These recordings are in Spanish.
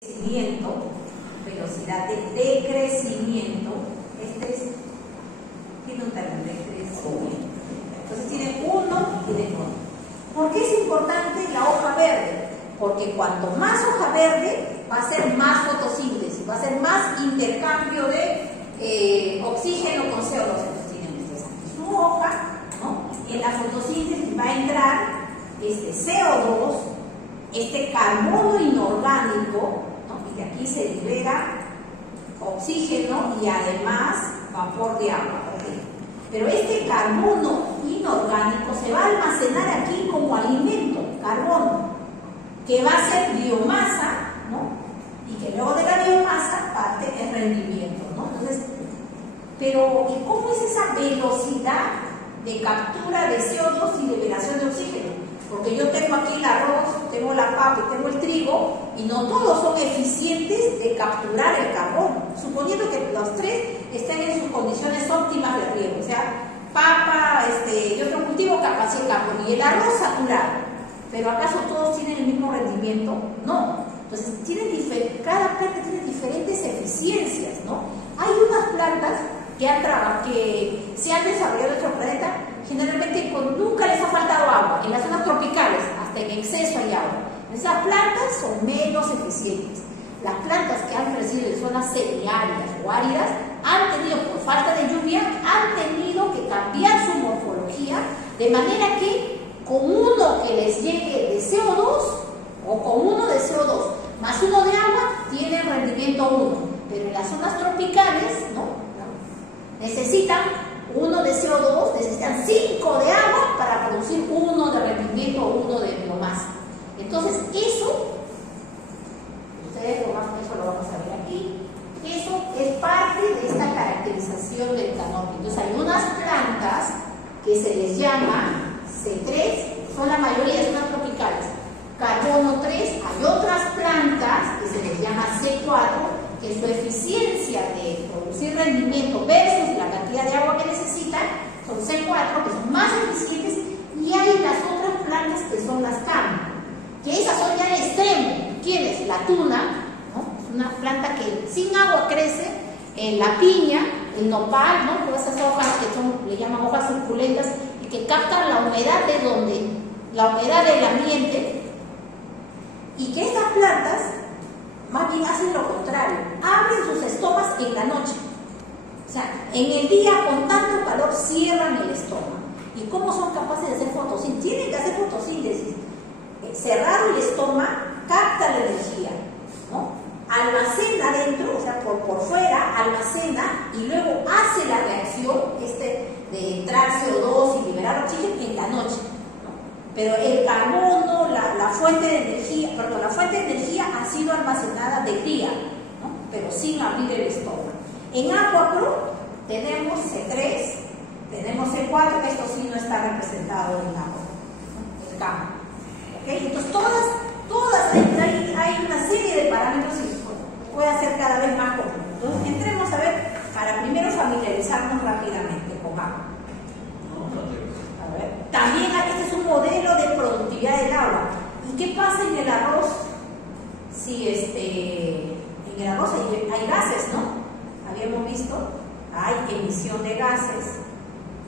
crecimiento, velocidad de decrecimiento, tiene un término de crecimiento. Entonces tiene 1 y tiene 1. ¿Por qué es importante la hoja verde? Porque cuanto más hoja verde, va a ser más fotosíntesis, va a ser más intercambio de oxígeno con CO2. Entonces tienen su hoja, ¿no? En la fotosíntesis va a entrar este CO2, este carbono inorgánico, ¿no? Y de aquí se libera oxígeno y además vapor de agua. ¿Okay? Pero este carbono inorgánico se va a almacenar aquí como alimento, carbono, que va a ser biomasa, ¿no? Y que luego de la biomasa parte el rendimiento, ¿no? Entonces, pero ¿y cómo es esa velocidad de captura de CO2 y liberación de oxígeno? Porque yo tengo aquí el arroz, tengo la papa y tengo el trigo, y no todos son eficientes de capturar el carbono, suponiendo que los tres estén en sus condiciones óptimas de riego. O sea, papa, yo otro cultivo capacidad de carbono y el arroz saturado. ¿Pero acaso todos tienen el mismo rendimiento? No. Entonces, cada planta tiene diferentes eficiencias, ¿no? Hay unas plantas que se han desarrollado en nuestro planeta, generalmente nunca les ha faltado agua. En las zonas tropicales, hasta en exceso hay agua. Esas plantas son menos eficientes. Las plantas que han crecido en zonas semiáridas o áridas han tenido, por falta de lluvia, han tenido que cambiar su morfología de manera que con uno que les llegue de CO2 o con uno de CO2 más uno de agua, tienen rendimiento 1. Pero en las zonas tropicales, ¿no? Necesitan 1 de CO2, necesitan 5 de agua para producir 1 de rendimiento o 1 de biomasa. Entonces, eso lo vamos a ver aquí, eso es parte de esta caracterización del canopio. Entonces, hay unas plantas que se les llama C3, son la mayoría de zonas tropicales, carbono 3, hay otras plantas que se les llama C4, que su eficiencia de producir rendimiento versus la cantidad de agua que necesitan son C4, que son más eficientes, y hay las otras plantas que son las CAM, que esas son ya el extremo. ¿Quién es? La tuna, ¿no? Es una planta que sin agua crece, la piña, el nopal, ¿no? Todas esas hojas que le llaman hojas suculentas y que captan la humedad la humedad del ambiente, y que estas plantas más bien hacen lo contrario, abren sus estomas en la noche. O sea, en el día con tanto calor cierran el estómago. ¿Y cómo son capaces de hacer fotosíntesis? Tienen que hacer fotosíntesis. Cerrar el estómago capta la energía, ¿no? Almacena dentro, o sea, por fuera, almacena y luego hace la reacción de entrar CO2 y liberar oxígeno en la noche, ¿no? Pero el carbono, la fuente de energía ha sido almacenada de día, ¿no? Pero sin abrir el estómago. En Aquapro tenemos C3, tenemos C4, que esto sí no está representado en Aquapro, ¿no? El campo. ¿Okay? Entonces hay una serie de parámetros y puede hacer cada vez más complejo. Entonces entremos a ver, para primero familiarizarnos rápidamente con agua. A ver, también este es un modelo de productividad del agua. ¿Y qué pasa en el arroz? Si en el arroz hay gases, ¿no? Habíamos visto, hay emisión de gases,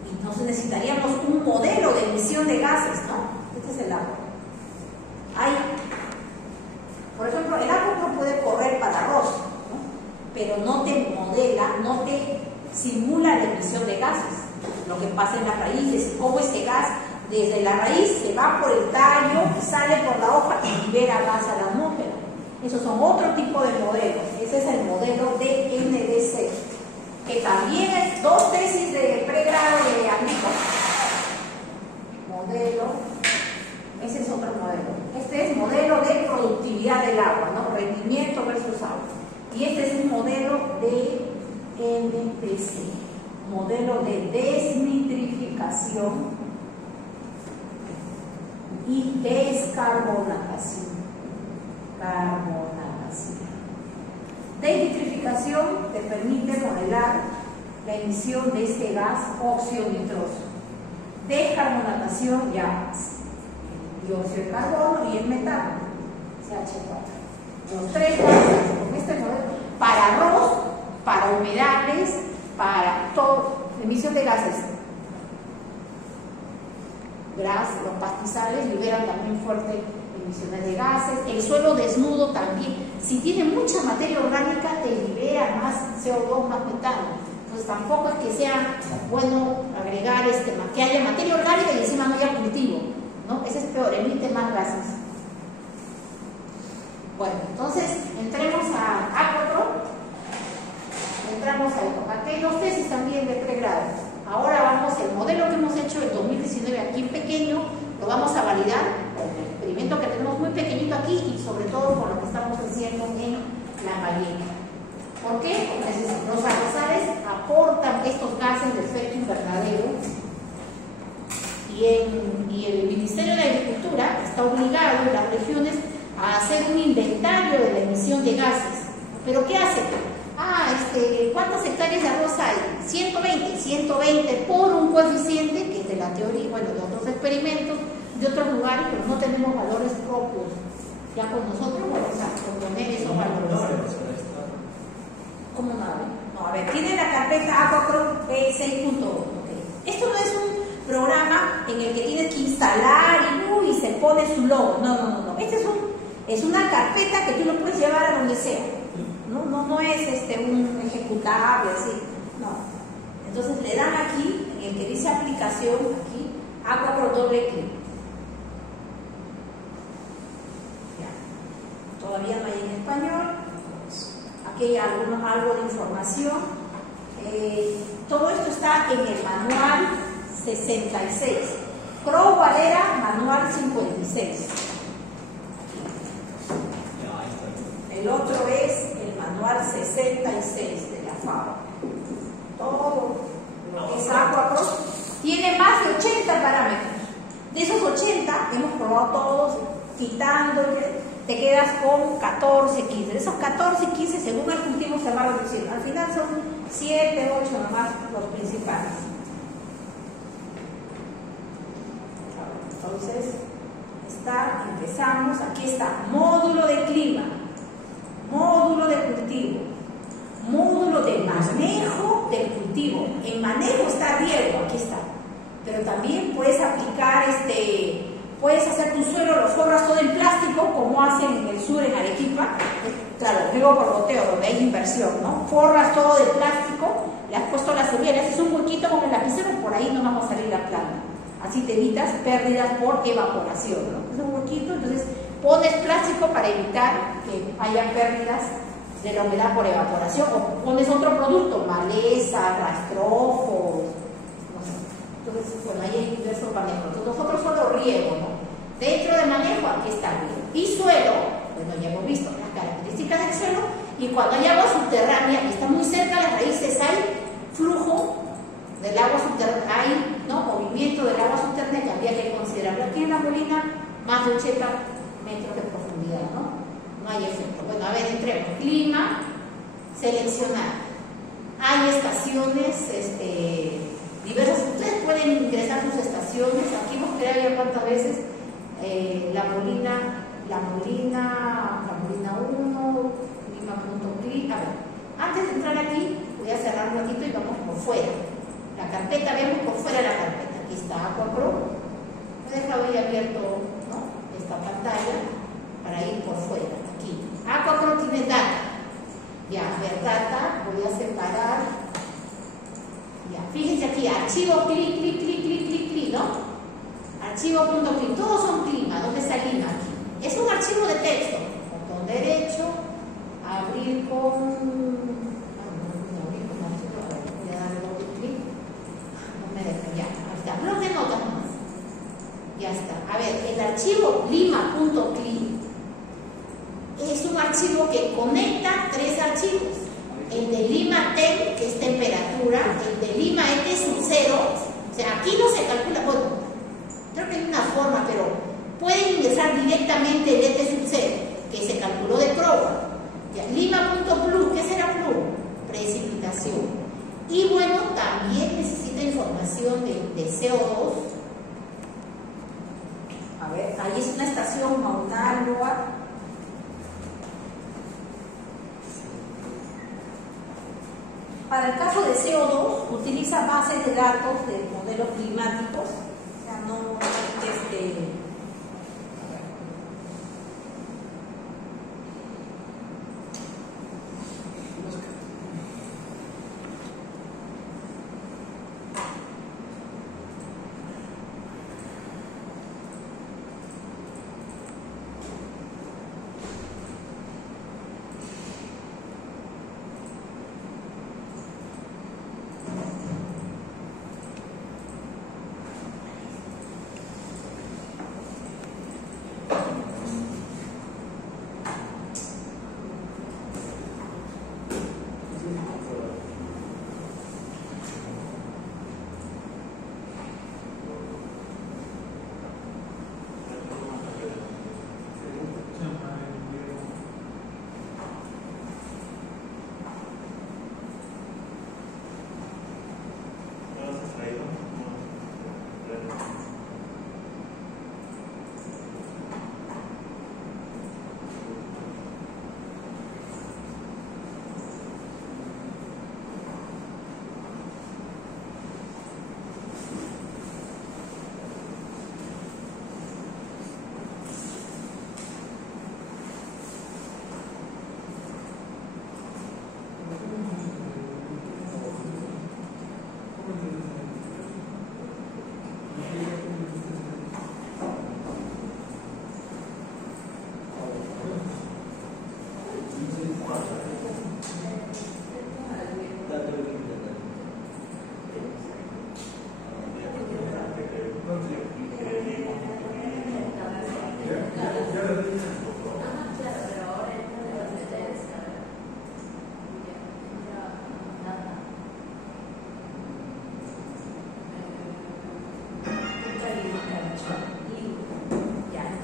y entonces necesitaríamos un modelo de emisión de gases, ¿no? Este es el agua. Por ejemplo, el agua no puede correr para arroz, ¿no? Pero no te modela, no te simula la emisión de gases, lo que pasa en las raíces, cómo ese gas desde la raíz se va por el tallo y sale por la hoja y libera gas a la atmósfera. Esos son otro tipo de modelos. Ese es el modelo de NDC, que también es 2 tesis de pregrado de agrícola. Ese es otro modelo. Este es modelo de productividad del agua, ¿no? Rendimiento versus agua. Y este es un modelo de NDC, modelo de desnitrificación y descarbonatación. Desnitrificación te permite modelar la emisión de este gas óxido nitroso. Descarbonatación ya el dióxido de carbono y el metano, CH4. los 3 gases, con este modelo, para arroz, para humedales, para todo, emisión de gases. Los pastizales liberan también fuerte emisiones de gases, el suelo desnudo también. Si tiene mucha materia orgánica, te libera más CO2, más metano. Entonces tampoco es que sea bueno agregar que haya materia orgánica y encima no haya cultivo, ¿no? Ese es peor, emite más gases. Bueno, entonces entremos a Aquapro. Entramos a esto. Aquí hay 2 tesis también de pregrado. Ahora vamos, el modelo que hemos hecho en 2019 aquí en pequeño, lo vamos a validar con el experimento que tenemos muy pequeñito aquí y sobre todo con lo que estamos haciendo en la ballena. ¿Por qué? Porque los arrozales aportan estos gases de efecto invernadero y el Ministerio de Agricultura está obligado en las regiones a hacer un inventario de la emisión de gases. ¿Pero qué hace? ¿Cuántas hectáreas de arroz hay? 120 por un coeficiente que es de la teoría, bueno, de otros experimentos, de otros lugares, pero no tenemos valores propios. Ya con nosotros vamos a componer esos valores. ¿Cómo no? No, a ver, tiene la carpeta Aquapro P6.1. Okay. Esto no es un programa en el que tienes que instalar y se pone su logo. No. Este es una carpeta que tú lo puedes llevar a donde sea. No es un ejecutable así, no. Entonces le dan aquí, en el que dice aplicación, aquí, Aquapro, doble clic. Ya. Todavía no hay en español. Aquí hay algo de información. Todo esto está en el manual 66. Crow Valera, manual 56. El otro es el manual 66 de la FAO. Todo lo que es Aquapro tiene más de 80 parámetros. De esos 80 hemos probado todos, quitando, te quedas con 14, 15. De esos 14, 15, según el cultivo se va reduciendo. Al final son 7, 8 nomás los principales. Entonces, empezamos, aquí está, módulo de clima, módulo de cultivo, módulo de manejo del cultivo. En manejo está riego, aquí está. Pero también puedes aplicar, puedes hacer tu suelo, lo forras todo en plástico, como hacen en el sur, en Arequipa. Claro, riego por goteo, donde hay inversión, ¿no? Forras todo de plástico, le has puesto la semilla, le haces un huequito con el lapicero, por ahí no va a salir la planta. Así te evitas pérdidas por evaporación, ¿no? Es un huequito, entonces pones plástico para evitar que haya pérdidas de la humedad por evaporación, o pones otro producto, maleza, rastrojos, no sé. Entonces, bueno, ahí hay diversos manejos. Entonces, nosotros solo riego, ¿no? Dentro de manejo, aquí está riego. Y suelo, bueno, ya hemos visto las características del suelo, y cuando hay agua subterránea, y está muy cerca de las raíces, hay flujo del agua subterránea, hay, ¿no?, movimiento del agua subterránea que habría que considerarlo. Aquí en la Molina, más de 80 metros de profundidad, ¿no? No hay efecto. Bueno, a ver, entremos. Clima, seleccionar. Hay estaciones diversas. Ustedes pueden ingresar sus estaciones. Aquí hemos creado ya cuántas veces la Molina 1, clima.clic. A ver, antes de entrar aquí, voy a cerrar un ratito y vamos por fuera. La carpeta, vemos por fuera la carpeta. Aquí está Aquapro. He dejado ahí abierto, ¿no?, esta pantalla para ir por fuera. Aquí. Aquapro tiene data. Ya, a ver, data, voy a separar. Ya, fíjense aquí, archivo, clic, ¿no? Archivo.clic, todos son clima, ¿dónde está clima? Aquí. Es un archivo de texto. Botón derecho, abrir con. Bloc de notas más. Ya está. A ver, el archivo lima.clic es un archivo que conecta 3 archivos. El de lima tem, que es temperatura, el de lima et sub 0. O sea, aquí no se calcula, bueno, creo que hay una forma, pero pueden ingresar directamente el et sub 0, que se calculó de prueba. Lima.plu, ¿qué será plu? Precipitación. Y bueno, también necesita información de CO2. A ver, ahí es una estación Mauna Loa. Para el caso de CO2, utiliza bases de datos de modelos climáticos, o sea, no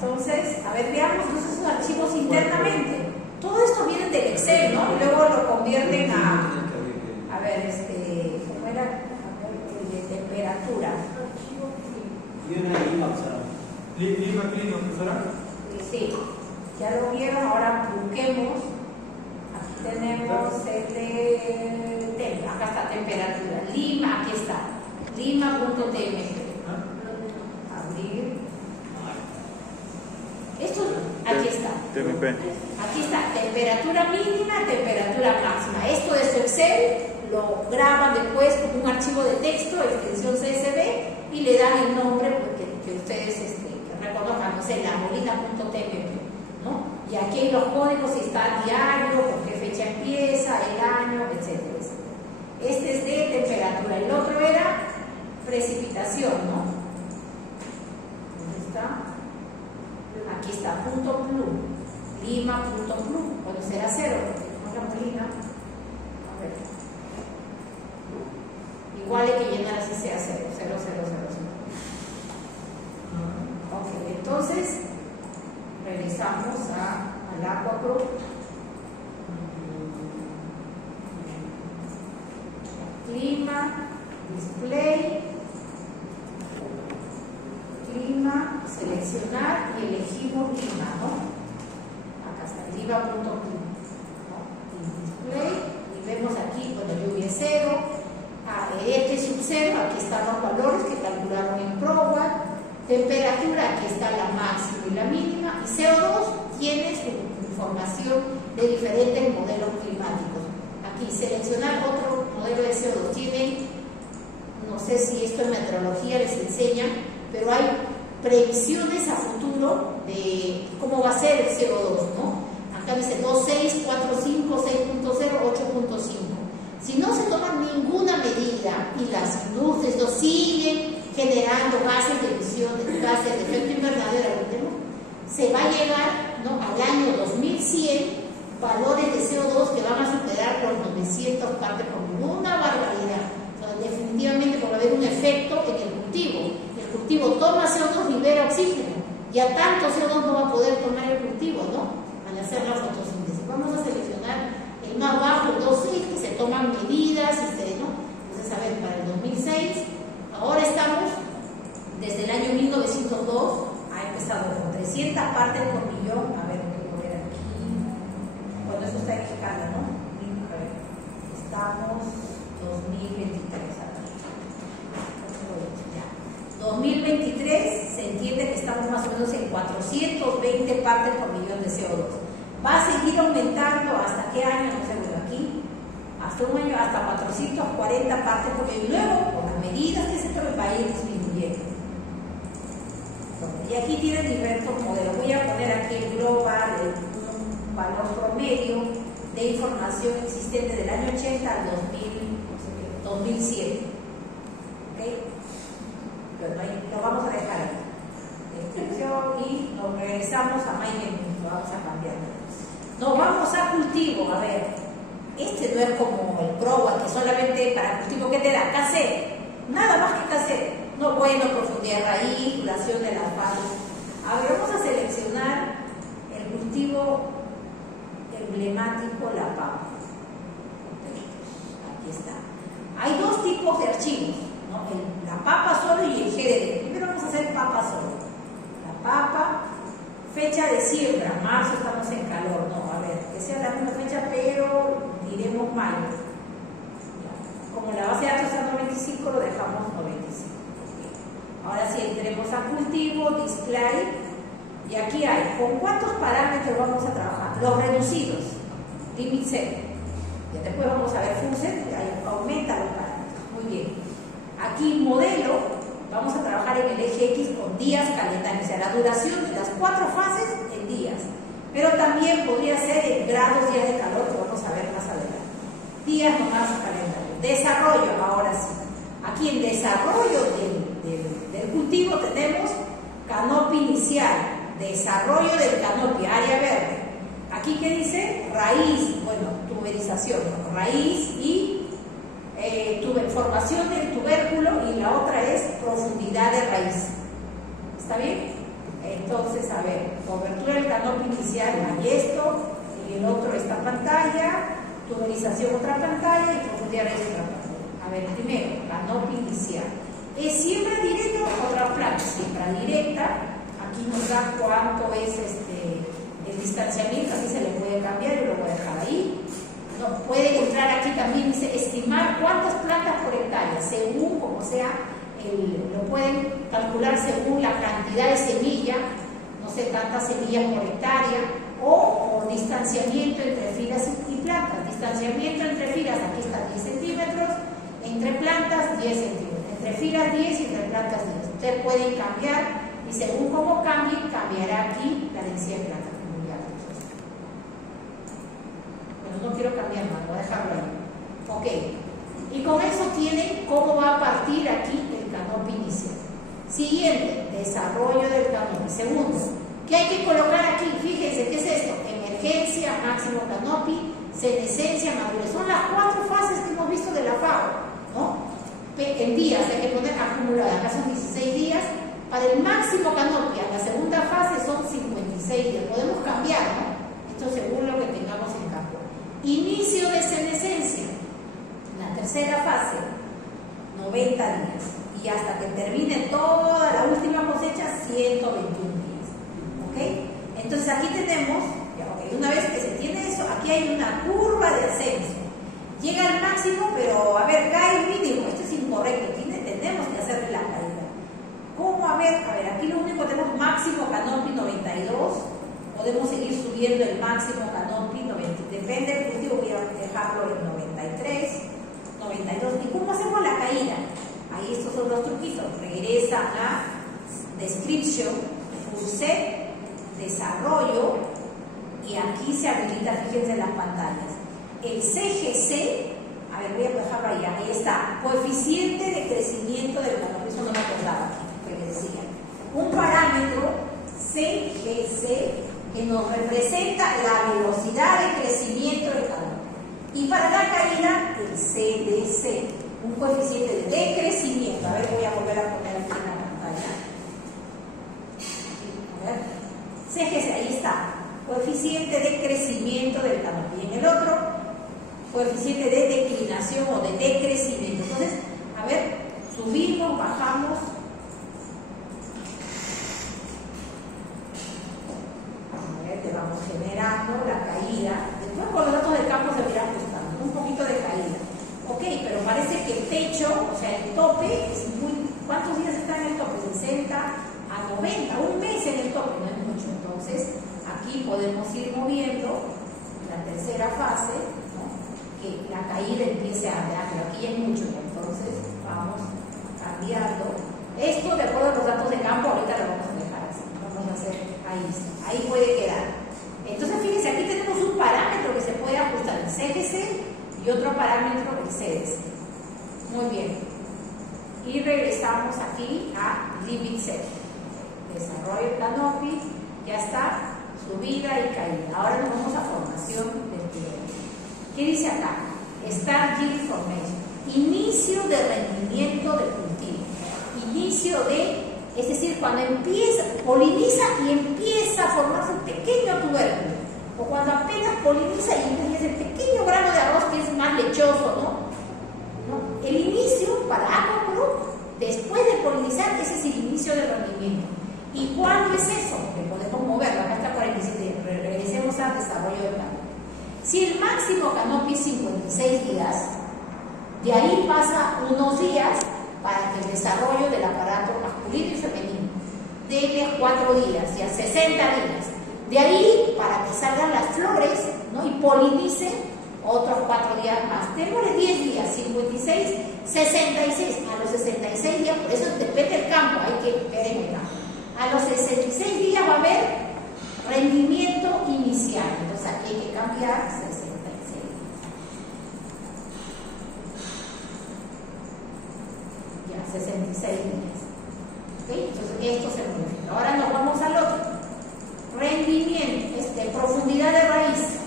Entonces, a ver, veamos esos archivos internamente. Todo esto viene del Excel, ¿no? Y luego lo convierten a ver, ¿cómo era? A ver, de temperatura. ¿Lima Clean, profesora? Sí, ya lo vieron, ahora busquemos. Aquí tenemos acá está temperatura. Lima, aquí está. Lima.tmp. Abrir. Esto, aquí está. TMP. Aquí está, temperatura mínima, temperatura máxima. Esto es Excel, lo graban después como un archivo de texto, extensión CSV, y le dan el nombre que ustedes que reconozcan, no sé, la molina.tmp, ¿no? Y aquí hay los códigos, si está diario, con qué fecha empieza, el año, etcétera, etcétera. Este es de temperatura, el otro era precipitación, ¿no? ¿Dónde está? Aquí está, punto plum, lima.plum, bueno, será 0, porque no es la molina. A ver. Igual hay que llenar así sea 0, 0, 0, 0, 0. Ok, entonces regresamos al Aquapro. Clima, display, clima, seleccionar y elegimos Lima, ¿no? Acá está, Lima.clima, ¿no? Y display, y vemos aquí, bueno, lluvia 0, sub 0, aquí están los valores que calcularon en ProWatt, temperatura, aquí está la máxima y la mínima, y CO2 tiene su información de diferentes modelos climáticos. Aquí, seleccionar otro modelo de CO2, tienen, no sé si esto en meteorología les enseñan, pero hay previsiones a futuro de cómo va a ser el CO2, ¿no? Acá dice 2.6, 4.5, 6.0, 8.5. Si no se toma ninguna medida y las industrias no siguen generando gases de emisión, gases de efecto invernadero, se va a llegar, ¿no?, al año 2100 valores de CO2 que van a superar los 900 partes por millón, una barbaridad. O sea, definitivamente va a haber un efecto en el cultivo. El cultivo toma CO2, libera oxígeno. Ya tanto CO2 no va a poder tomar el cultivo, ¿no?, al hacer la fotosíntesis. Vamos a seleccionar el más bajo, el 2.6, que se toman medidas, ¿no? Entonces, a ver, para el 2006, ahora estamos, desde el año 1902, ha empezado con 300 partes por millón. A ver, voy a ver aquí. Bueno, eso está en escala, ¿no? A ver, estamos 2023. 2023 se entiende que estamos más o menos en 420 partes por millón de CO2. Va a seguir aumentando hasta qué año, no sé, bueno, aquí, hasta un año, hasta 440 partes por millón. Y luego, con las medidas que se tomen, va a ir disminuyendo. Y aquí tienen diversos modelos. Voy a poner aquí el global, un valor promedio de información existente del año 80 al 2100. ¿Okay? Pero lo vamos a dejar aquí. Descripción y nos regresamos a Mining, lo vamos a cambiar. Nos vamos a cultivo. A ver, este no es como el ProWat, que solamente para cultivo, ¿qué te da? Cassette, nada más que cassette. No, bueno, profundidad de raíz, duración de las fases. A ver, vamos a seleccionar el cultivo emblemático, la papa. Aquí está. Hay dos tipos de archivos, ¿no? La papa solo y el GDD. Primero vamos a hacer papa solo. La papa, fecha de siembra, marzo, estamos en calor. No, a ver, que sea la misma fecha, pero diremos mayo. Como la base de datos está 95, lo dejamos 95. Ahora sí, entremos a cultivo, display, y aquí hay, ¿con cuántos parámetros vamos a trabajar? Los reducidos, limit set. Y después vamos a ver fullset, ahí aumenta los parámetros. Muy bien. Aquí modelo, vamos a trabajar en el eje X con días calendarios, o sea, la duración de las 4 fases en días. Pero también podría ser en grados, días de calor, que vamos a ver más adelante. Días nomás calendario. Desarrollo, ahora sí. Aquí en desarrollo del cultivo tenemos canopy inicial, desarrollo del canopy, área verde. Aquí ¿qué dice? Raíz, bueno, tuberización, ¿no? Raíz y formación del tubérculo, y la otra es profundidad de raíz. ¿Está bien? Entonces, a ver, cobertura del canopy inicial, hay esto, y el otro esta pantalla, tuberización otra pantalla y profundidad de raíz otra pantalla. A ver, primero, canopy inicial. ¿Es siembra directa o trasplante? Siembra directa. Aquí nos da cuánto es el distanciamiento. Aquí se le puede cambiar, yo lo voy a dejar ahí. No, puede entrar aquí también, dice estimar cuántas plantas por hectárea, según como sea, lo pueden calcular según la cantidad de semilla, no sé, tantas semillas por hectárea, o por distanciamiento entre filas y plantas. Distanciamiento entre filas, aquí está 10 centímetros, entre plantas 10 centímetros. Entre filas 10 y entre plantas 10. Ustedes pueden cambiar y según cómo cambie, cambiará aquí la densidad de plantas. Bueno, no quiero cambiar más, voy a dejarlo ahí. Ok. Y con eso tienen cómo va a partir aquí el canopy inicial. Siguiente, desarrollo del canopy. Segundo, ¿qué hay que colocar aquí? Fíjense, ¿qué es esto? Emergencia, máximo canopy, senescencia, madurez. Son las 4 fases que hemos visto de la FAO, ¿no? En días hay que poner acumulada, acá son 16 días. Para el máximo canopy, la segunda fase son 56 días. Podemos cambiar, ¿no? Esto según lo que tengamos en campo. Inicio de senescencia, la tercera fase, 90 días. Y hasta que termine toda la última cosecha, 121 días. ¿Ok? Entonces aquí tenemos, ya, okay, una vez que se tiene eso, aquí hay una curva de ascenso. Llega al máximo, pero a ver, cae el mínimo. Esto es incorrecto, tenemos que hacerle la caída. ¿Cómo? A ver, aquí lo único que tenemos máximo canopy 92. Podemos seguir subiendo el máximo canopy 90. Depende del cultivo, voy a dejarlo en 93, 92. ¿Y cómo hacemos la caída? Ahí estos son los truquitos. Regresa a description, fullset, desarrollo, y aquí se habilita, fíjense en las pantallas. El CGC, a ver, voy a dejarlo ahí está, coeficiente de crecimiento del canopy, eso no me acordaba aquí, que les decía. Un parámetro CGC que nos representa la velocidad de crecimiento del canopy. Y para la caída, el CDC, un coeficiente de decrecimiento. A ver, voy a volver a poner aquí en la pantalla. A ver, CGC, ahí está, coeficiente de crecimiento del canopy. Y en el otro, coeficiente de declinación o de decrecimiento. Entonces, a ver, subimos, bajamos. A ver, te vamos generando la caída. Después con los datos del campo se irá ajustando. Un poquito de caída. Ok, pero parece que podemos ir moviendo la tercera fase, ¿no? Que la caída empiece a dar, pero aquí hay mucho, entonces vamos cambiando. Esto, de acuerdo a los datos de campo, ahorita lo vamos a dejar así, vamos a hacer ahí puede quedar. Entonces, fíjense, aquí tenemos un parámetro que se puede ajustar, el CDC, y otro parámetro, el CDC. Muy bien. Y regresamos aquí a Limit Set. Desarrollo canopy, ya está, subida y caída. Ahora nos vamos a formación del nivel. ¿Qué dice acá? Start Yield Formation. Inicio de rendimiento de cultivo. Inicio de, es decir, cuando empieza, poliniza y empieza a formarse un pequeño tubérculo. O cuando apenas poliniza y ese pequeño grano de arroz que es más lechoso, ¿no? El inicio para Aquacrop, después de polinizar, ese es el inicio del rendimiento. ¿Y cuándo es eso? Que podemos moverlo, acá está 47, regresemos al desarrollo del canopy. Si el máximo canopy es 56 días, de ahí pasa unos días para que el desarrollo del aparato masculino y femenino dé 4 días, ya 60 días. De ahí, para que salgan las flores, ¿no? Y polinicen, otros 4 días más. Démosle 10 días, 56, 66. A los 66 días, por eso depende del campo, hay que ver en el campo. A los 66 días va a haber rendimiento inicial. Entonces aquí hay que cambiar 66. Ya, 66 días. ¿Okay? Entonces esto se modifica. Ahora nos vamos al otro. Rendimiento, profundidad de raíz.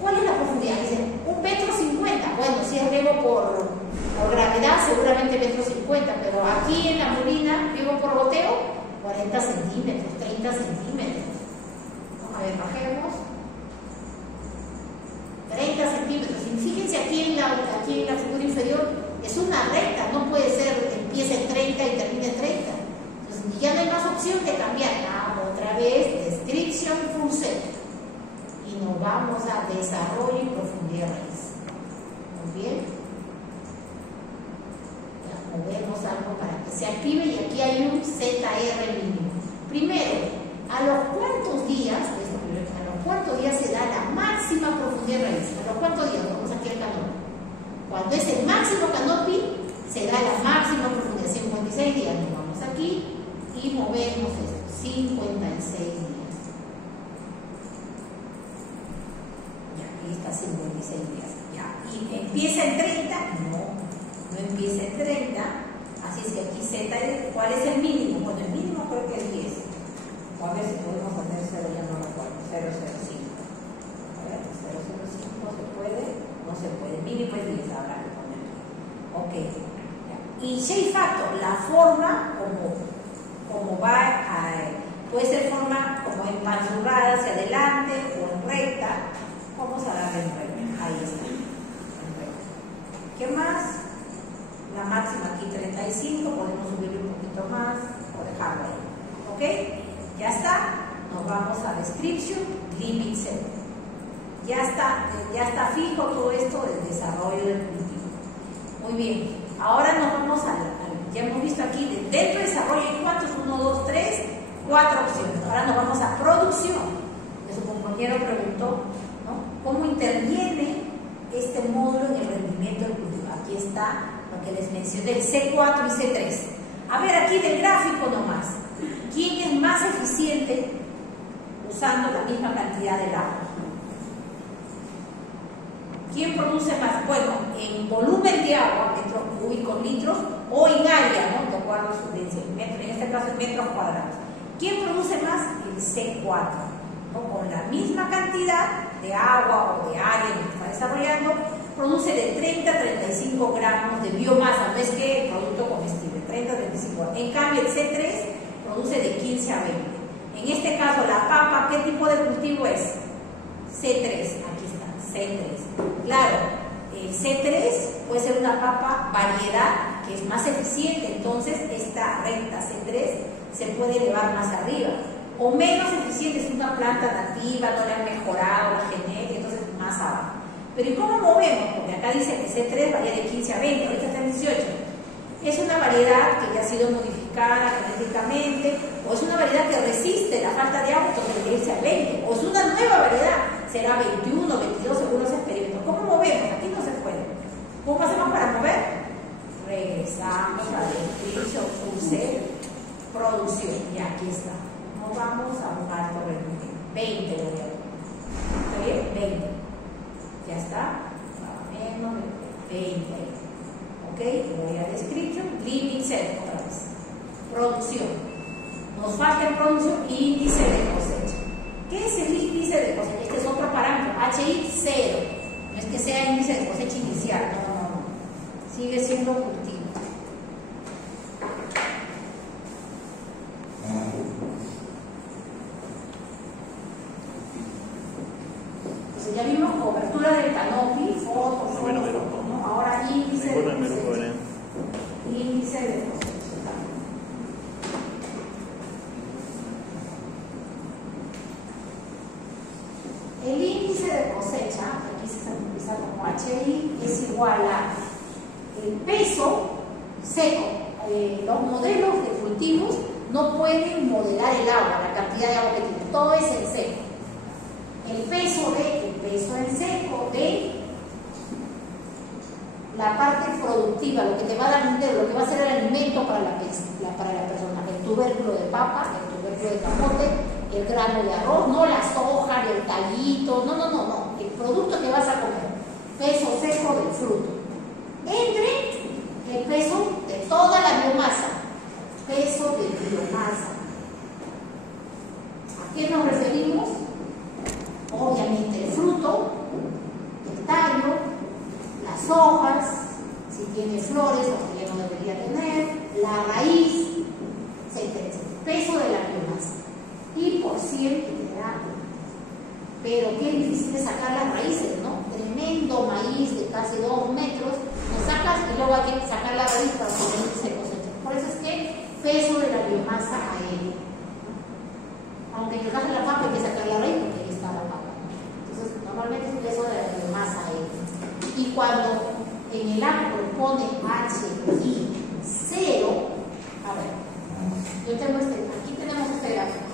¿Cuál es la profundidad? Dicen 1,50 m. Bueno, si es riego por gravedad, seguramente 1,50 m, pero aquí en la molina, riego por goteo, 40 centímetros, 30 centímetros. A ver, bajemos. 30 centímetros. Y fíjense aquí en la figura inferior, es una recta, no puede ser, empieza en 30 y termina en 30. Entonces ya no hay más opción de cambiar. Otra vez, description full set. Y nos vamos a desarrollo y profundidad de raíz. Muy bien. Ya movemos algo para que se active y aquí hay un ZR mínimo. Primero, ¿a los cuántos días se da la máxima profundidad de raíz? ¿A los cuántos días? Vamos aquí al canopy. Cuando es el máximo canopy, se da la máxima profundidad, 56 días. Nos vamos aquí y movemos esto, 56 días. Ya, aquí está 56 días. Ya, y empieza en 30, no empieza en 30, así es que aquí Z, ¿cuál es el mínimo? Bueno, el mínimo creo que es 10. O a ver si podemos hacer 0, ya no recuerdo, 005. A ver, 005 se puede, no se puede, mínimo es 10, habrá que poner. Ok. Y shape factor, la forma como va puede ser forma como empanzurrada hacia adelante o en recta. Vamos a darle en recta, ahí está, en recta. ¿Qué más? La máxima aquí 35, podemos subirle un poquito más o dejarlo ahí. ¿Ok? Ya está, nos vamos a description, limit set. Ya está fijo todo esto del desarrollo del cultivo. Muy bien, ahora nos vamos ya hemos visto aquí, dentro del desarrollo hay cuántos, 1, 2, 3, 4 opciones. Ahora nos vamos a producción. Que su compañero preguntó, ¿no? ¿Cómo interviene este módulo en el rendimiento del cultivo? Aquí está lo que les mencioné, el C4 y C3. A ver, aquí del gráfico nomás. ¿Quién es más eficiente usando la misma cantidad de agua? ¿Quién produce más? Bueno, en volumen de agua, metros cúbicos, litros, o en área, ¿no? De acuerdo a su densidad, en este caso en metros cuadrados. ¿Quién produce más? El C4, ¿no? Con la misma cantidad de agua o de área que está desarrollando, produce de 30 a 35 gramos de biomasa, no es que el producto comestible, 30 a 35. En cambio, el C3 produce de 15 a 20. En este caso, la papa, ¿qué tipo de cultivo es? C3, aquí está, C3. Claro, el C3 puede ser una papa variedad que es más eficiente, entonces esta recta C3 se puede elevar más arriba. O menos eficiente, es una planta nativa, no le han mejorado la genética, entonces más abajo. Pero ¿y cómo movemos? Porque acá dice que C3 varía de 15 a 20, ahorita está en 18. es una variedad que ya ha sido modificada genéticamente, o es una variedad que resiste la falta de agua, entonces debe irse a 20, o es una nueva variedad, será 21, 22 según los experimentos. ¿Cómo movemos? Aquí no se puede. ¿Cómo hacemos para mover? Regresamos a description, pulse, producción, y aquí está. Nos vamos a un alto rendimiento. 20 voy a ver. ¿Está bien? 20. Ya está. Menos de 20. Ok, voy a description, limit set otra vez. Producción. Nos falta en producción índice de cosecha. ¿Qué es el índice de cosecha? Este es otro parámetro. HI 0. No es que sea índice de cosecha inicial. No. Sigue siendo cultivo. Entonces ya vimos cobertura del canopy, foto, ¿no? Ahora índice de cosecha. Índice de cosecha. El índice de cosecha, aquí se empieza como HI, es igual a el peso seco. Los modelos de cultivos no pueden modelar el agua, la cantidad de agua que tienen, todo es en seco. El peso en seco de la parte productiva, lo que te va a dar lo que va a ser el alimento para la persona, el tubérculo de papa, el tubérculo de camote, el grano de arroz, no la soja, el tallito, no, el producto que vas a comer, peso seco del fruto, entre el peso de toda la biomasa, peso de biomasa. ¿A qué nos referimos? Obviamente el fruto, el tallo, las hojas, si tiene flores o que ya no debería tener, la raíz, etcétera, etcétera. Peso de la biomasa. Y por 100 gramos. Pero qué difícil es sacar las raíces, ¿no? Tremendo maíz de casi 2 metros, lo sacas y luego hay que sacar la raíz para poder se cosecha. Por eso es que peso de la biomasa aérea. Aunque en el caso de la papa hay que sacar la raíz porque ahí está la papa. Entonces, normalmente es peso de la biomasa aérea. Y cuando en el árbol pone HI 0, a ver, yo tengo aquí tenemos este gráfico.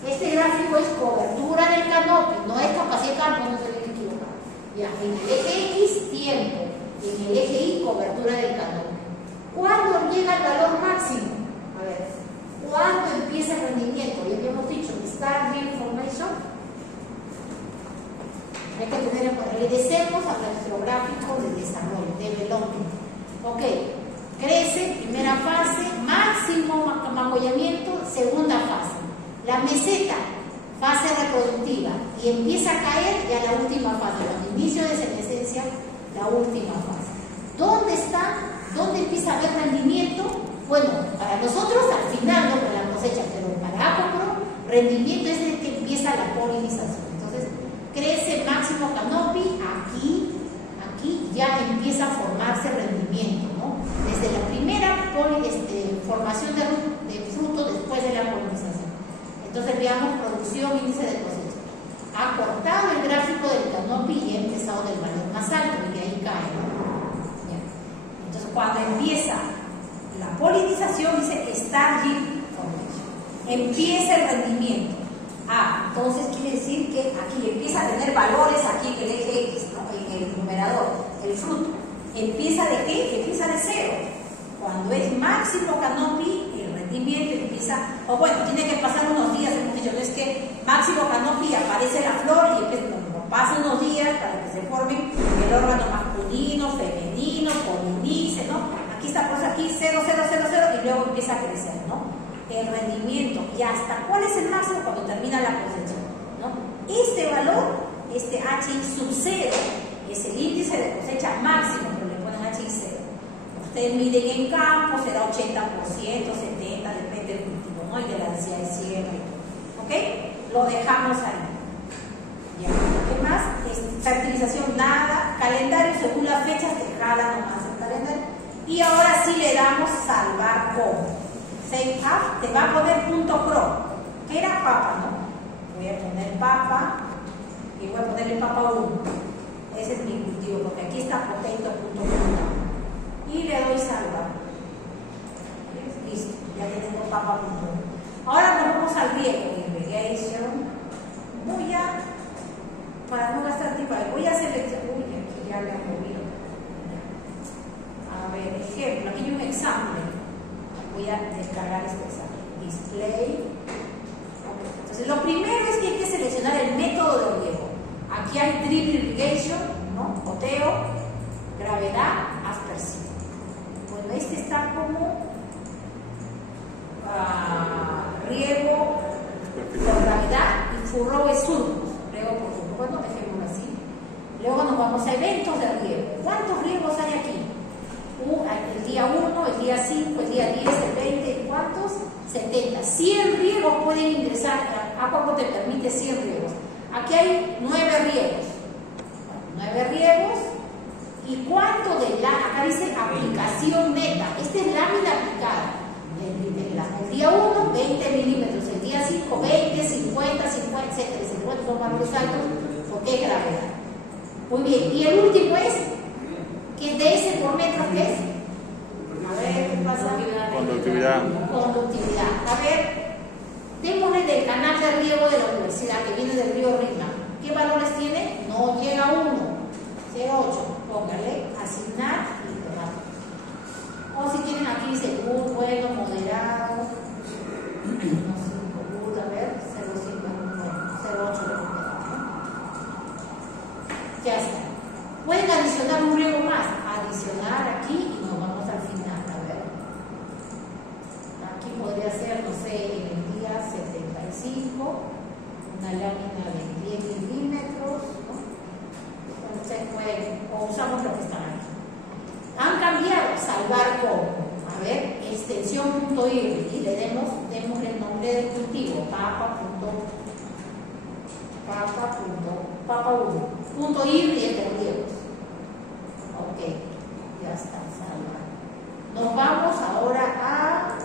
Este gráfico es cobertura del canopy, no es capacidad de campo, no se debe equivocar. Ya, en el eje X, tiempo, en el eje Y, cobertura del canopy. ¿Cuándo llega el valor máximo? A ver, ¿cuándo empieza el rendimiento? Ya habíamos dicho, start the information. Hay que tener en cuenta, regresemos a nuestro gráfico de desarrollo, development. Ok, crece, primera fase, máximo magollamiento, segunda fase. La meseta, fase reproductiva, y empieza a caer ya la última fase, al inicio de senescencia, la última fase. ¿Dónde está? ¿Dónde empieza a haber rendimiento? Bueno, para nosotros al final, no para la cosecha, pero para Acopro, rendimiento es el que empieza la polinización. Entonces, crece máximo canopy, aquí ya empieza a formarse rendimiento, ¿no? Desde la primera formación de fruto después de la polinización. Entonces veamos producción, índice de cosecha. Ha cortado el gráfico del canopy y ha empezado del valor más alto y de ahí cae, ¿no? Entonces cuando empieza la polinización dice start yield formation. Empieza el rendimiento. Entonces quiere decir que aquí empieza a tener valores aquí en el eje X, ¿no? En el numerador, el fruto. ¿Empieza de qué? Empieza de 0. Cuando es máximo canopy, el rendimiento empieza, o bueno, tiene que pasar unos días, hemos dicho, no es que máximo canopy aparece la flor y empieza, no, pasa unos días para que se forme el órgano masculino, femenino, polinice, ¿no? Aquí está, pues aquí 0, 0, 0, 0 y luego empieza a crecer, ¿no? El rendimiento. ¿Y hasta cuál es el máximo? Cuando termina la cosecha, ¿no? Este valor, este HI sub 0, es el índice de cosecha máximo, pero le ponen HI 0. Ustedes miden en campo, será 80%, 70%, depende del cultivo, ¿no? Y de la densidad de siembra y todo. ¿Ok? Lo dejamos ahí. Ya. ¿Qué más? Fertilización, nada. Calendario según las fechas, dejada nomás el calendario. Y ahora sí le damos salvar como. Save up, te va a poner .pro, que era papa, ¿no? Voy a poner papa y voy a ponerle papa 1. Ese es mi cultivo, porque aquí está potato.pro. Y le doy salvar. voy a descargar este examen. Display. Entonces, lo primero es que hay que seleccionar el método de riego. Aquí hay drip irrigation, ¿no? Goteo, gravedad, aspersión. Bueno, este está como riego por gravedad y furrow es surcos, riego por surcos. Bueno, dejémoslo así. Luego nos vamos a eventos de riego. ¿Cuántos riegos hay aquí? El día 1, el día 5, el día 10, el 20, ¿cuántos? 70. 100 riegos pueden ingresar. ¿A poco te permite 100 riegos? Aquí hay 9 riegos. 9 riegos. ¿Y cuánto de la? Acá dice aplicación neta. Esta es lámina aplicada. El día 1, 20 milímetros. El día 5, 20, 50, 50, etc. 50 son valores altos porque es gravedad. Muy bien. Y el último es que DS por metro, ¿qué es? A ver, ¿qué pasa? Conductividad. Conductividad. A ver, démosle del canal de riego de la universidad que viene del río Rima. ¿Qué valores tiene? No llega a 1, 0,8. Póngale, asignar y pegar. O si tienen aquí, dice good, bueno, moderado. No 5, good, a ver, 0,5, bueno, 0,8 le pongo, ¿no? Ya está. Pueden adicionar un riego más. Adicionar aquí y nos vamos al final. A ver. Aquí podría ser, no sé, en el día 75, una lámina de 10 milímetros, ¿no? Entonces, bueno, o usamos lo que están aquí. Han cambiado, salvar como. A ver, extensión.ir y le demos el nombre del cultivo, papa.ir y el de riegos. Ok, ya está, salva. Nos vamos ahora a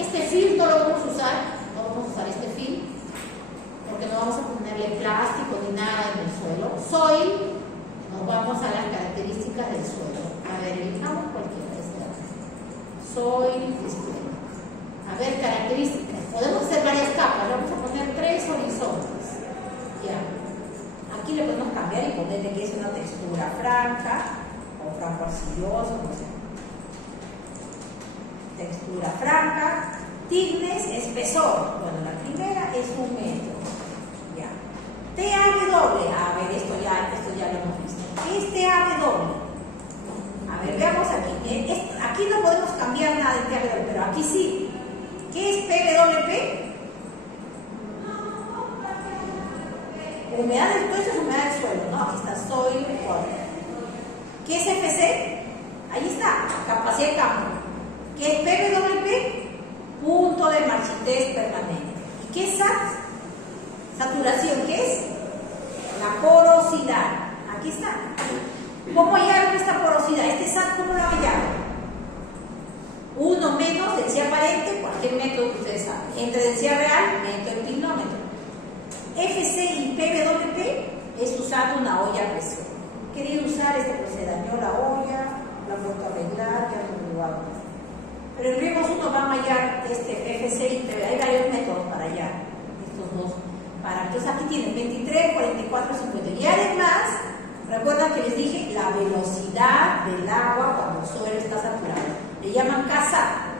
este film, no lo vamos a usar, este film, porque no vamos a ponerle plástico ni nada en el suelo. Soil, nos vamos a las características del suelo. A ver, elijamos cualquiera. Soil, display. A ver, características. Podemos hacer varias capas, vamos a poner 3 horizontes. Ya. Aquí le podemos cambiar y ponerle que es una textura franca o franco arcilloso, no sé. Textura franca, thickness, espesor. Bueno, la primera es 1 metro. Ya. TAW. A ver, esto ya lo hemos visto. ¿Qué es TAW? A ver, veamos aquí. Aquí no podemos cambiar nada en TAW, pero aquí sí. ¿Qué es PWP? Humedad del suelo, es humedad del suelo, ¿no? Aquí está soil water. ¿Qué es FC? Ahí está, capacidad de campo. ¿Qué es PWP? Punto de marchitez permanente. ¿Y qué es SAT? Saturación, ¿qué es? La porosidad. Aquí está. ¿Cómo hallaron esta porosidad? Este SAT, ¿cómo lo hallaron? 1 menos densidad aparente, cualquier método que ustedes saben. Entre densidad real, método empinómetro. FC y PWP es usar una olla a presión. Quería usar pero se dañó la olla, la he vuelto a arreglar, ya no lo hago. Pero en riegos uno va a hallar FC y PWP. Hay varios métodos para hallar estos dos parámetros. Aquí tienen 23, 44, 50. Y además, recuerdan que les dije la velocidad del agua cuando el suelo está saturado. Le llaman CASA,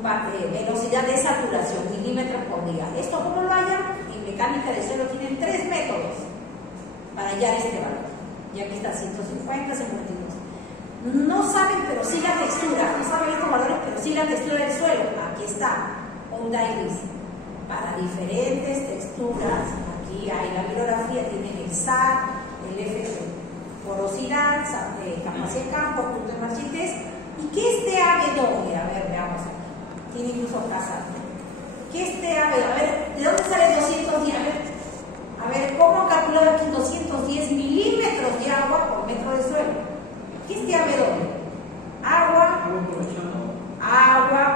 velocidad de saturación, milímetros por día. ¿Esto cómo lo hallan? En mecánica de suelo tienen 3 métodos para hallar este valor. Y aquí está 150, 52. No saben, pero sí la textura. No saben estos valores, pero sí la textura del suelo. Aquí está, Oudairis. Para diferentes texturas, aquí hay la bibliografía, tienen el SAT, el FC, porosidad, capacidad de campo, punto de marchitez. ¿Y qué es TAW? A ver, veamos aquí. Tiene incluso casa. ¿Qué es TAW? A ver, ¿de dónde sale 210? A ver, ¿cómo han calculado aquí 210 milímetros de agua por metro de suelo? ¿Qué es TAW? Agua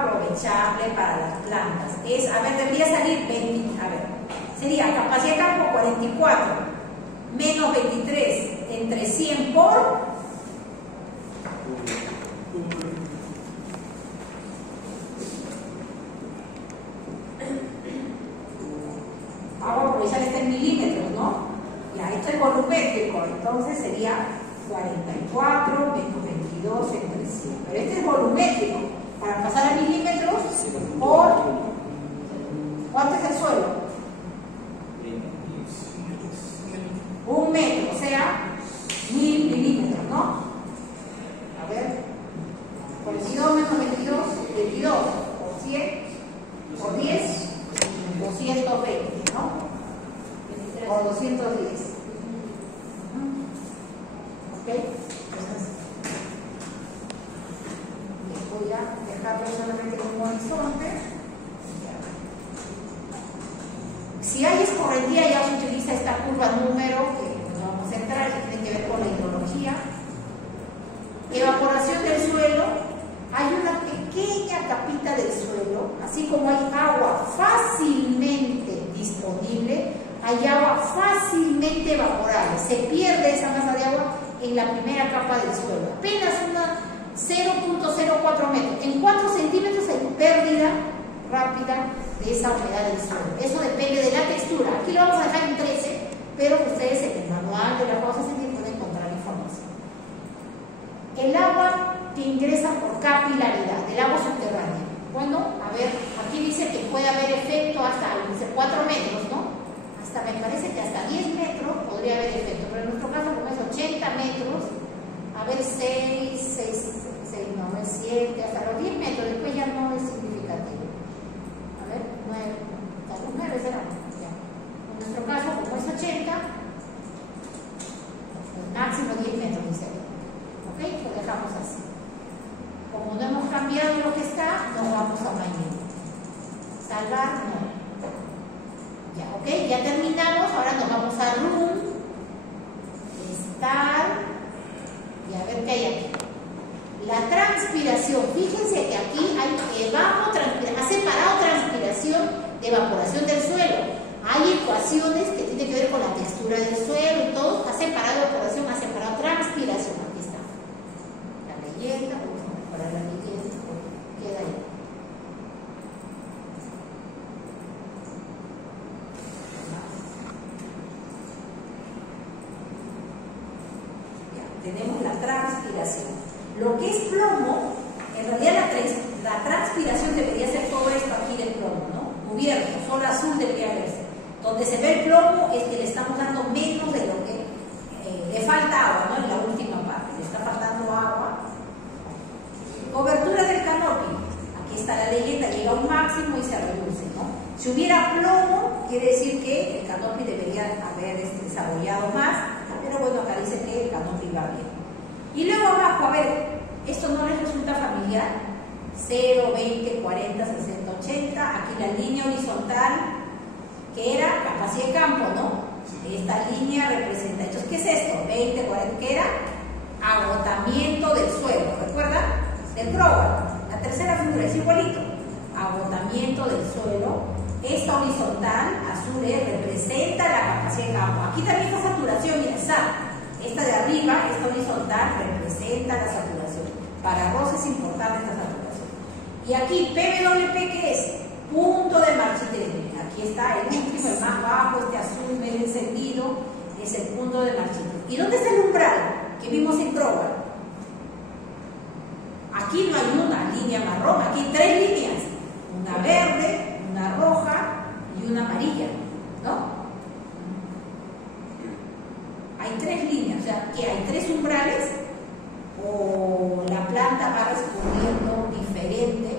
aprovechable para las plantas. A ver, debería salir 20. A ver, sería capacidad de campo 44 menos 23 entre 100 por agua aprovechable está en milímetros, ¿no? Ya, esto es volumétrico, entonces sería 44 menos 22 entre 100. Pero este es volumétrico. para pasar a milímetros por ¿cuánto es el suelo? 1 metro, o sea 1000 milímetros, ¿no? A ver, 42 menos 22, 22 por 100 por 10, 220, ¿no? O 210. ¿Ok? Entonces, voy a dejarlo solamente en un horizonte. Si hay escorrentía, ya se utiliza esta curva número que nos vamos a entrar, que tiene que ver con la hidrología. Evaporación del suelo. Hay una pequeña capita del suelo, así como hay agua fácilmente disponible, hay agua fácilmente evaporable. Se pierde esa masa de agua en la primera capa del suelo, apenas una 0.04 metros. En 4 centímetros hay pérdida rápida de esa humedad del suelo. Eso depende de la textura. Aquí lo vamos a dejar en 13, pero ustedes en el manual de la pausa pueden encontrar información. El agua que ingresa por capilaridad, el agua subterránea. Bueno, a ver, aquí dice que puede haber efecto hasta, dice 4 metros, ¿no? Hasta, me parece que hasta 10 metros podría haber efecto, pero en nuestro caso, como es 80 metros, a ver, 6, no, no es 7, hasta los 10 metros, después ya no es significativo. A ver, 9, hasta los 9 será. Ya. En nuestro caso, como es 80, el máximo 10 metros, dice. ¿Ok? Lo dejamos así. Como no hemos cambiado lo que está, nos vamos a mañana. Salvar, no. Ya, ok, ya terminamos. Ahora nos vamos a room, estar, y a ver qué hay aquí. La transpiración. Fíjense que aquí hay evapotranspiración, ha separado transpiración de evaporación del suelo. Hay ecuaciones que tienen que ver con la textura del suelo y todo. Ha separado evaporación, ha separado transpiración. Aquí está. La leyenda. Para la leyenda, queda ahí. Ya, tenemos la transpiración. Lo que es plomo, en realidad la transpiración debería ser todo esto aquí del plomo, ¿no? Cubierto, solo azul debería verse. Donde se ve el plomo es que le estamos dando menos de lo que le falta agua, ¿no? En la última parte, le está faltando agua. Cobertura del canopy. Aquí está la leyenda, llega a un máximo y se reduce, ¿no? Si hubiera plomo, quiere decir que el canopy debería haber desarrollado más, pero bueno, acá dice que el canopy va bien. Y luego abajo, a ver, ¿esto no les resulta familiar? 0, 20, 40, 60, 80, aquí la línea horizontal, que era capacidad de campo, ¿no? Esta línea representa, entonces, ¿qué es esto? 20, 40, ¿qué era? Agotamiento del suelo, ¿recuerdan? Del Crowell. La tercera figura es igualito. Agotamiento del suelo. Esta horizontal, azul, representa la capacidad de campo. Aquí también está saturación, mira, esta de arriba, esta horizontal, representa la saturación. Para Ross es importante esta saturación. Y aquí, PWP, ¿qué es? Punto de marchitero. Aquí está el último, el más bajo, este azul medio encendido, es el punto de marchitero. ¿Y dónde está el umbral que vimos en Crowell? Aquí no hay una línea marrón, aquí hay 3 líneas, una verde, una roja y una amarilla, ¿no? Hay 3 líneas, o sea, que hay 3 umbrales, o la planta va respondiendo diferente.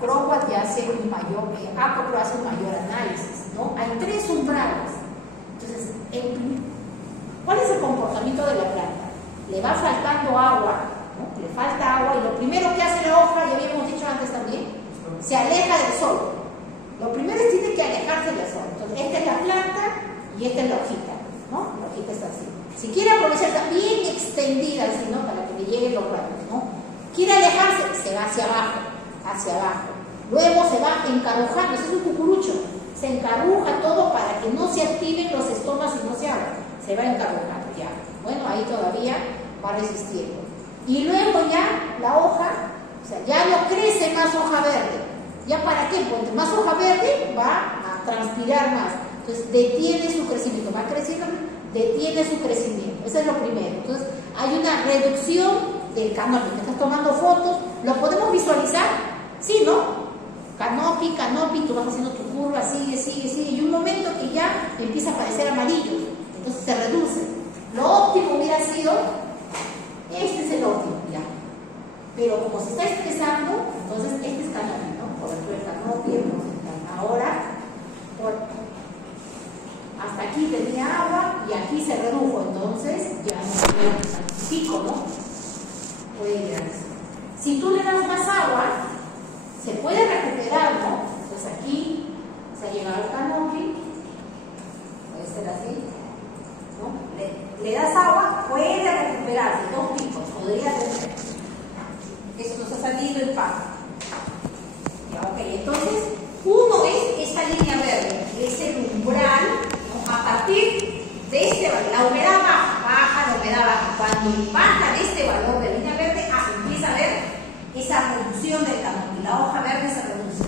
Crowell ya hace un mayor, Acopro hace un mayor análisis, ¿no? Hay 3 umbrales. Entonces, ¿cuál es el comportamiento de la planta? Le va faltando agua, ¿no? Le falta agua y lo primero que hace la hoja, ya habíamos dicho antes también, se aleja del sol. Lo primero es que tiene que alejarse del sol. Entonces, esta es la planta y esta es la hojita, ¿no? La hojita está así. Si quiere aprovechar, está bien extendida, así, ¿no? Para que le lleguen los rayos, ¿no? Quiere alejarse, se va hacia abajo. Luego se va encarrujando, eso es un cucurucho, se encarruja todo para que no se activen los estomas y no se abran, se va encarrujando ya. Bueno, ahí todavía va resistiendo. Y luego ya la hoja, o sea, ya no crece más hoja verde. ¿Ya para qué? Porque más hoja verde va a transpirar más. Entonces detiene su crecimiento, va creciendo, detiene su crecimiento. Eso es lo primero. Entonces hay una reducción del canopy. Te estás tomando fotos, ¿lo podemos visualizar? Sí, ¿no? Canopy, tú vas haciendo tu curva, sigue, y un momento que ya empieza a aparecer amarillo, entonces se reduce. Lo óptimo hubiera sido, este es el óptimo, ya. Pero como se está estresando, entonces este es canopy, ¿no? Cobertura de canopy, ahora, hasta aquí tenía agua y aquí se redujo, entonces ya no tiene pico, ¿no? Puede llegar así. Si tú le das más agua, se puede recuperar, ¿no? Entonces aquí se ha llegado al canopy, puede ser así, ¿no? Le das agua, puede recuperarse, 2 picos, podría tener. Esto nos ha salido el pack. Ya, ok, entonces, uno es esta línea verde, es el umbral, ¿no? A partir de este valor, la humedad baja, la humedad baja. Cuando baja de este valor de línea verde, empieza a ver esa reducción del canopy, la hoja verde se reduce.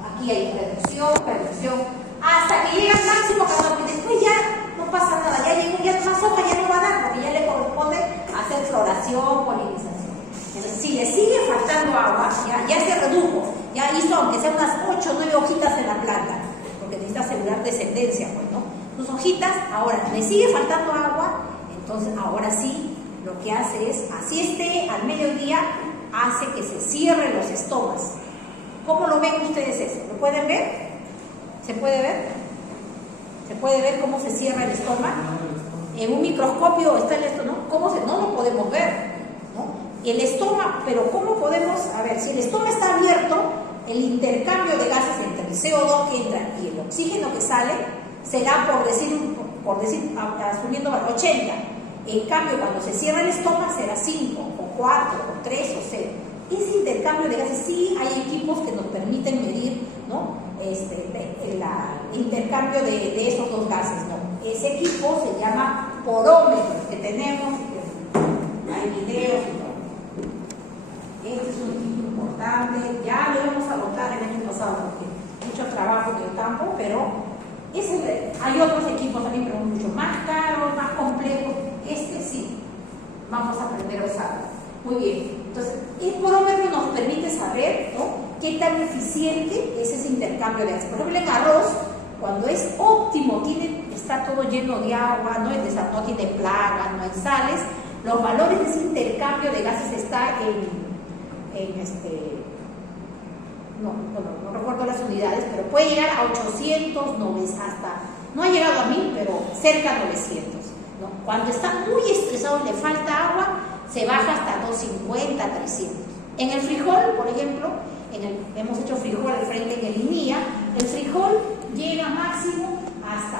Aquí hay reducción, hasta que llega al máximo canopy. Después ya no pasa nada, ya llegó, ya más hoja ya no va a dar, porque ya le corresponde hacer floración, polinización. Entonces, si le sigue faltando agua, ya se redujo, ya hizo aunque sea unas 8 o 9 hojitas en la planta, porque necesita asegurar descendencia, pues, ¿no? Sus hojitas, ahora le sigue faltando agua, entonces ahora sí, lo que hace es, así esté al mediodía, hace que se cierren los estomas. ¿Cómo lo ven ustedes eso? ¿Lo pueden ver? ¿Se puede ver? ¿Se puede ver cómo se cierra el estoma? En un microscopio está el estoma, ¿no? No lo podemos ver, ¿no? El estoma, pero ¿cómo podemos? A ver, si el estoma está abierto, el intercambio de gases entre el CO2 que entra y el oxígeno que sale será, por decir asumiendo 80. En cambio, cuando se cierra el estoma será 5, o 4, o 3, o 0. Ese intercambio de gases, sí hay equipos que nos permiten medir, ¿no? El intercambio de esos dos gases, ¿no? Ese equipo se llama porómetro, que tenemos, hay videos y todo. Este es un equipo importante, ya lo íbamos a agotar el año pasado porque mucho trabajo en el campo, pero hay otros equipos también, pero mucho más caros, más complejos. Este sí, vamos a aprender a usarlo. Muy bien, entonces el porómetro nos permite saber, ¿no?, qué tan eficiente es ese intercambio de gases. Por ejemplo, en arroz, cuando es óptimo, está todo lleno de agua, no tiene plagas, no hay sales, los valores de ese intercambio de gases está no recuerdo las unidades, pero puede llegar a 800, 900, no ha llegado a 1000, pero cerca de 900, ¿no? Cuando está muy estresado y le falta agua, se baja hasta 250, 300. En el frijol, por ejemplo, hemos hecho frijol al frente en el INIA, el frijol llega máximo hasta